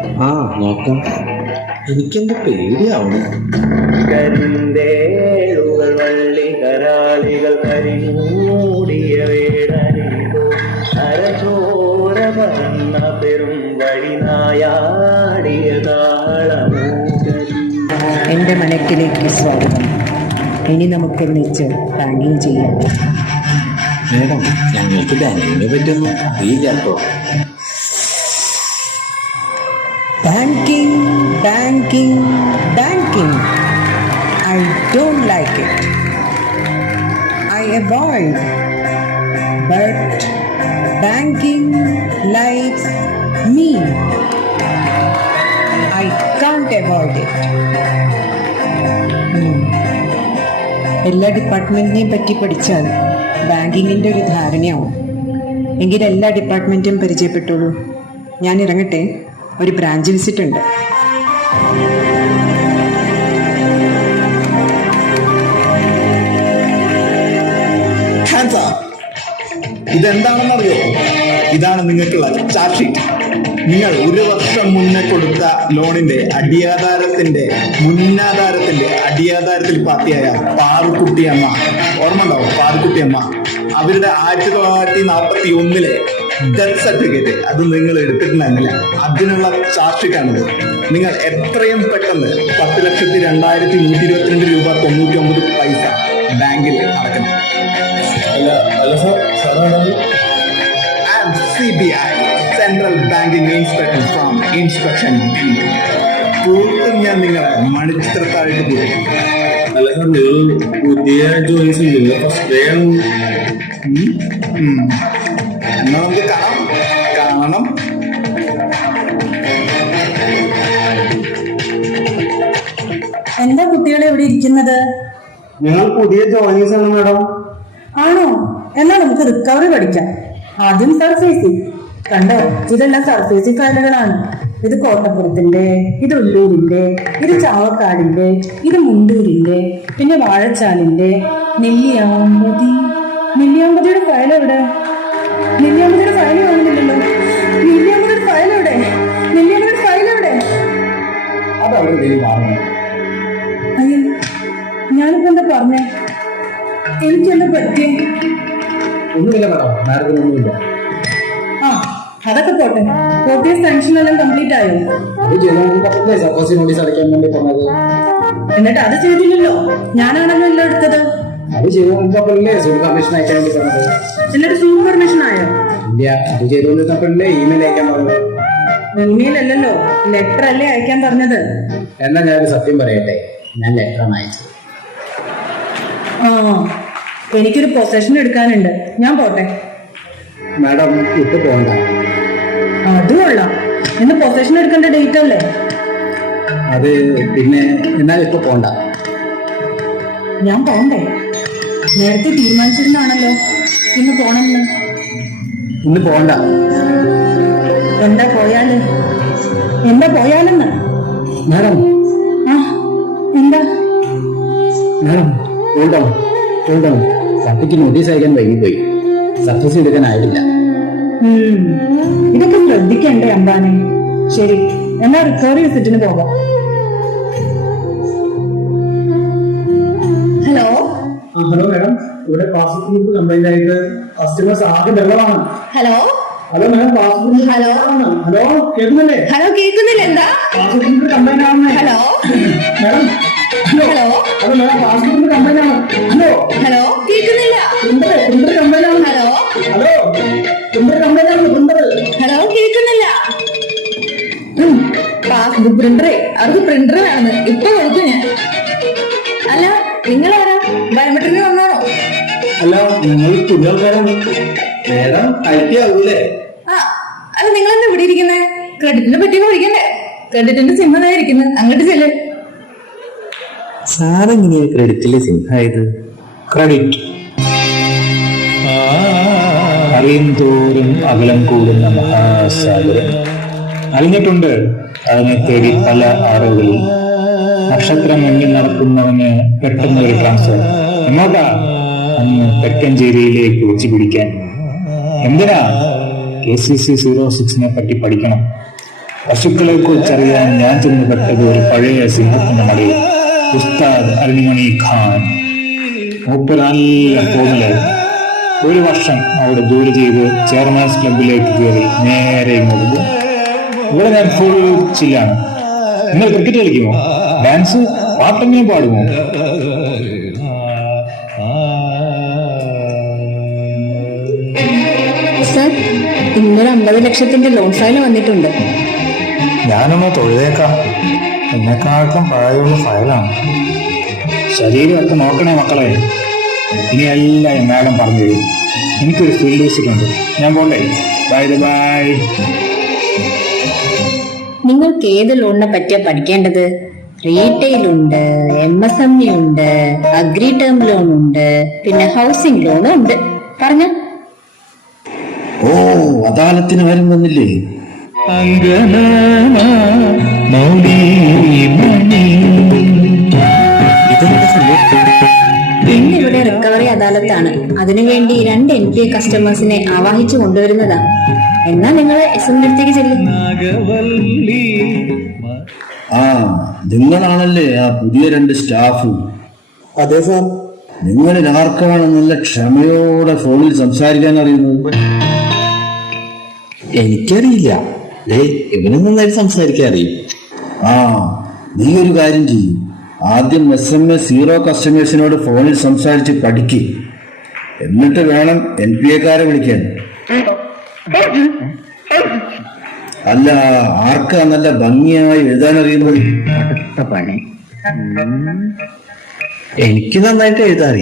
ആ നോക്കാം. എനിക്കെന്ത് പേടിയാവണം. കരിന്തേളുകൾ വള്ളികരാളികൾ കരിമൂടിയ വേടനിതോ അരചോര പറന്ന പെരും വഴിനായാടിയ താളമൂകരി. എന്റെ മനക്കിലേക്ക് സ്വാഗതം. ഇനി നമുക്ക് നമുക്കൊന്നിച്ച് ബാങ്കിങ് ചെയ്യാം. മേഡം ഞങ്ങൾക്ക് ബാങ്കിങ്ങിനെ പറ്റുന്നു ഈ കേട്ടോ. Banking banking banking I don't like it I avoid but banking like me I can't avoid it എല്ലാ ഡിപ്പാർട്ട്മെന്റിനെയും പറ്റി പഠിച്ചാൽ ബാങ്കിങ്ങിന്റെ ഒരു ധാരണയാവും. എങ്കിൽ എല്ലാ ഡിപ്പാർട്ട്മെന്റും പരിചയപ്പെട്ടുള്ളൂ ഞാൻ ഇറങ്ങട്ടെ? ഒരു ബ്രാഞ്ച് വിസിറ്റ് ഉണ്ട്. ഇതെന്താണെന്നറിയോ? ഇതാണ് നിങ്ങൾക്കുള്ള ചാർജ് നിങ്ങൾ ഒരു വർഷം മുന്നേ കൊടുത്ത ലോണിന്റെ അടിയാധാരത്തിന്റെ മുന്നാധാരത്തിന്റെ അടിയാധാരത്തിൽ പാർട്ടിയായ പാറുക്കുട്ടിയമ്മ. ഓർമ്മ ഉണ്ടാവും പാറുക്കുട്ടിയമ്മ. അവരുടെ ആയിരത്തി തൊള്ളായിരത്തി നാൽപ്പത്തി ഒന്നിലെ ഡെത്ത് സർട്ടിഫിക്കറ്റ് അത് നിങ്ങൾ എടുത്തിട്ടുണ്ടെങ്കിൽ അതിനുള്ള ചാർജ് നിങ്ങൾ എത്രയും പെട്ടെന്ന് പത്ത് ലക്ഷത്തി രണ്ടായിരത്തി നൂറ്റി ഇരുപത്തിരണ്ട് രൂപ തൊണ്ണൂറ്റി ഒമ്പത് പൈസ ബാങ്കിൽ അടക്കണം and CBI, I Banking Inspector from Inspection inspection പൂർത്തും ഞാൻ നിങ്ങളെ മണിച്ചിത്രത്താഴത്ത് പോകും അല്ല സാർ നിങ്ങൾ പുതിയ ജോലി ചെയ്യുന്നത് ഫസ്റ്റ് ഡേ എന്നാ നമുക്ക് കാണാം. കാണണം. എന്താ കുട്ടികളെ ഇവിടെ ഇരിക്കുന്നത്? ഞങ്ങൾ പുതിയ ജോയിനീസ് ആണ് മാഡം. ആണോ? എന്നാ നമുക്ക് റിക്കവറി പഠിക്കാം. ആദ്യം സർഫേസി കണ്ടോ? ഇതെല്ലാം സർഫേസി ഫയലുകളാണ് ഇത് കോട്ടപ്പുറത്തിന്റെ ഇത് ഉള്ളൂരിന്റെ ഇത് ചാവക്കാടിന്റെ ഇത് മുണ്ടൂരിന്റെ പിന്നെ വാഴച്ചാലിന്റെ നെല്ലിയാമ്പതി. നെല്ലിയാമ്പതിയുടെ ഫയൽ എവിടെ? നെല്ലിയാമ്പതിയുടെ ഫയൽ കാണുന്നില്ലല്ലോ. നെല്ലിയാമ്പതിയുടെ ഫയൽ എവിടെ? നെല്ലിയാമ്പതിയുടെ ഫയൽ എവിടെ? അയ്യോ ഞാനിപ്പോ എന്താ പറഞ്ഞേ? എനിക്കെന്താ പറ്റിയേ? ഒന്നുമില്ല മാഡം മാഡത്തിന് ഒന്നുമില്ല. ആ അതൊക്കെ പോട്ടെ. കോപ്പിയ സാങ്ഷൻ കംപ്ലീറ്റ് ആയോ? സർഫസ് നോട്ടീസ് അടയ്ക്കാൻ വേണ്ടി പറഞ്ഞത്. എന്നിട്ട് അത് ചെയ്തില്ലല്ലോ. ഞാനാണല്ലോ എല്ലാം എടുത്തത്. അത് സിവിൽ കമ്മീഷൻ അയക്കാൻ വേണ്ടി പറഞ്ഞത്. എന്നിട്ട് സൂം പെർമിഷൻ ആയോ? ഇല്ല അത് ചെയ്തോണ്ടിരുന്നപ്പോഴല്ലേ ഇമെയിൽ അയക്കാൻ പറഞ്ഞത് ഇമെയിൽ അല്ലല്ലോ. ലെറ്റർ അല്ലേ അയക്കാൻ പറഞ്ഞത്? എന്നാ ഞാൻ സത്യം പറയട്ടെ. ഞാൻ ലെറ്ററാണ് അയച്ചത്. ആ എനിക്കൊരു പൊസഷൻ എടുക്കാനുണ്ട്. ഞാൻ പോട്ടെ. മാഡം ഇട്ട് പോണ്ട അത് കൊള്ളാം. ഇന്ന് പൊസഷൻ എടുക്കേണ്ട ഡേറ്റ് അല്ലേ? അത് പിന്നെ എന്നാൽ ഇപ്പൊ പോണ്ട. ഞാൻ പോണ്ടേ. നേരത്തെ തീരുമാനിച്ചിരുന്നാണല്ലോ. ഇന്ന് പോണല്ലോ ഇന്ന് പോണ്ട. എന്താ പോയാൽ? എന്താ പോയാലെന്ന്? മാഡം. ആ എന്താ? Madam hold on hold on പട്ടിക്ക് നോട്ടീസ് അയക്കാൻ വൈകിപ്പോയി. എടുക്കാനായിട്ടില്ല ഇതൊക്കെ ശ്രദ്ധിക്കണ്ടേ അമ്പാനെ? ശരി എന്നാ റിക്കവറി വിസിറ്റിന് പോകാം. ഹലോ മാഡം ഇവിടെ പാസ്ബുക്ക് കംപ്ലൈന്റ് ആയിട്ട് കസ്റ്റമേഴ്സ് ആകെ ബഹളമാണ് hello hello madam passbook hello hello കേൾക്കുന്നില്ലേ? ഹലോ കേൾക്കുന്നില്ല. എന്താ? പാസ്ബുക്കിന്റെ കംപ്ലൈന്റ് ആണ് hello madam hello hello madam പാസ്ബുക്കിന്റെ complaint ആണ്. ഹലോ ഹലോ കേൾക്കുന്നില്ല. പ്രിന്റർ പ്രിന്റർ കംപ്ലൈന്റ് ആണ്. ഹലോ ഹലോ പ്രിന്റർ കംപ്ലൈന്റ് ആണ് പ്രിന്റർ ഹലോ കേൾക്കുന്നില്ല. പാസ്ബുക്ക് പ്രിന്ററേ അവർക്ക് പ്രിന്റർ വേണം. ഇപ്പൊ കൊടുക്കും ഞാൻ അല്ല നിങ്ങളാരാ? ബയോമെട്രിക് വന്നാണോ? അല്ല നിങ്ങൾ പുതിയ ആൾക്കാരാണ് മാഡം ആ അല്ല നിങ്ങൾ എന്താ ഇവിടെ ഇരിക്കുന്നേ? ക്രെഡിറ്റിനെ പറ്റി പഠിക്കണ്ടേ ക്രെഡിറ്റിന്റെ സിംഹ ഇരിക്കുന്നത് അങ്ങോട്ട് ചെല്ല്. സാറെങ്ങനെയാ ക്രെഡിറ്റിലെ സിംഹായത് ക്രെഡിറ്റ് അറിയും തോറും അകലം കൂടുന്ന മഹാസാഗരം. അറിഞ്ഞിട്ടുണ്ട് അതിനെ തേടി പല ആറുകളിൽ നക്ഷത്രം മുന്നിൽ നടക്കുന്നവന് പെട്ടെന്ന് ഒരു ട്രാൻസ്ഫർ എങ്ങോട്ടാ അന്ന് തെക്കഞ്ചേരിയിലേക്ക് വെച്ച് പിടിക്കാൻ. എന്തിനാ? കെ സി സി സീറോ സിക്സിനെ പറ്റി പഠിക്കണം. പശുക്കളെ കുറിച്ചറിയാൻ ഞാൻ ചെന്നപ്പെട്ടത് ഒരു പഴയ സിംഹത്തിന്റെ മടി ഉസ്താദ് അരുണിമണി ഖാൻ. മൂപ്പർ നല്ല ഒരു വർഷം അവിടെ ജോലി ചെയ്ത് ചെയർമാൻസ് ക്ലബിലേക്ക് കയറി നേരെ ഇങ്ങോട്ട് ഇവിടെ ഞാൻ ഫുൾ ചില്ലാണ് നിങ്ങൾ ക്രിക്കറ്റ് കളിക്കുമോ? ഡാൻസ് പാട്ടെങ്കിലും പാടുമോ? സർ ഇന്നൊരു അമ്പത് ലക്ഷത്തിന്റെ ലോൺ ഫയൽ വന്നിട്ടുണ്ട്. ഞാനൊന്ന് തൊഴുതേക്കാം. എന്നെക്കാൾക്കും പഴയുള്ള ഫയലാണ്. ശരീരമൊക്കെ നോക്കണേ മക്കളെ. ഇനി എല്ലാം മാഡം പറഞ്ഞു തരും. എനിക്കൊരു ഫീൽഡ് വിസിറ്റ് ഉണ്ട്. ഞാൻ പോണ്ടേ? ബൈ ബൈ നിങ്ങൾക്ക് ഏത് ലോണിനെ പറ്റിയാ പഠിക്കേണ്ടത്? റീറ്റെയിൽ ഉണ്ട് എം എസ് എം ഇ ഉണ്ട് അഗ്രി ടേം ലോൺ ഉണ്ട് പിന്നെ ഹൗസിംഗ് ലോൺ ഉണ്ട്. പറഞ്ഞ. ഓ അദാലത്തിന് വരും വന്നില്ലേ? ഇന്നിവിടെ റിക്കവറി അദാലത്താണ്. അതിനുവേണ്ടി രണ്ട് എൻ പി എ കസ്റ്റമേഴ്സിനെ ആവാഹിച്ചു കൊണ്ടുവരുന്നതാണ് എന്നാ നിങ്ങൾ എസ് എം അടുത്തേക്ക് ചെല്ലും. ആ നിങ്ങളാണല്ലേ ആ പുതിയ രണ്ട് സ്റ്റാഫ്? അതെ സാർ നിങ്ങളിൽ ആർക്കാണ് നല്ല ക്ഷമയോടെ ഫോണിൽ സംസാരിക്കാൻ അറിയുന്നത്? എനിക്കറിയില്ല. ഇവന് നന്നായിട്ട് സംസാരിക്കാൻ അറിയും. ആ നീ ഒരു കാര്യം ചെയ്യും. ആദ്യം എസ് എം എ സീറോ കസ്റ്റമേഴ്സിനോട് ഫോണിൽ സംസാരിച്ച് പഠിക്ക്. എന്നിട്ട് വേണം എൻ പി എക്കാരെ വിളിക്കാൻ. അല്ല ആർക്കാ നല്ല ഭംഗിയായി എഴുതാൻ അറിയുന്നത്? പണി എനിക്ക് നന്നായിട്ട് എഴുതാൻ അറിയാം.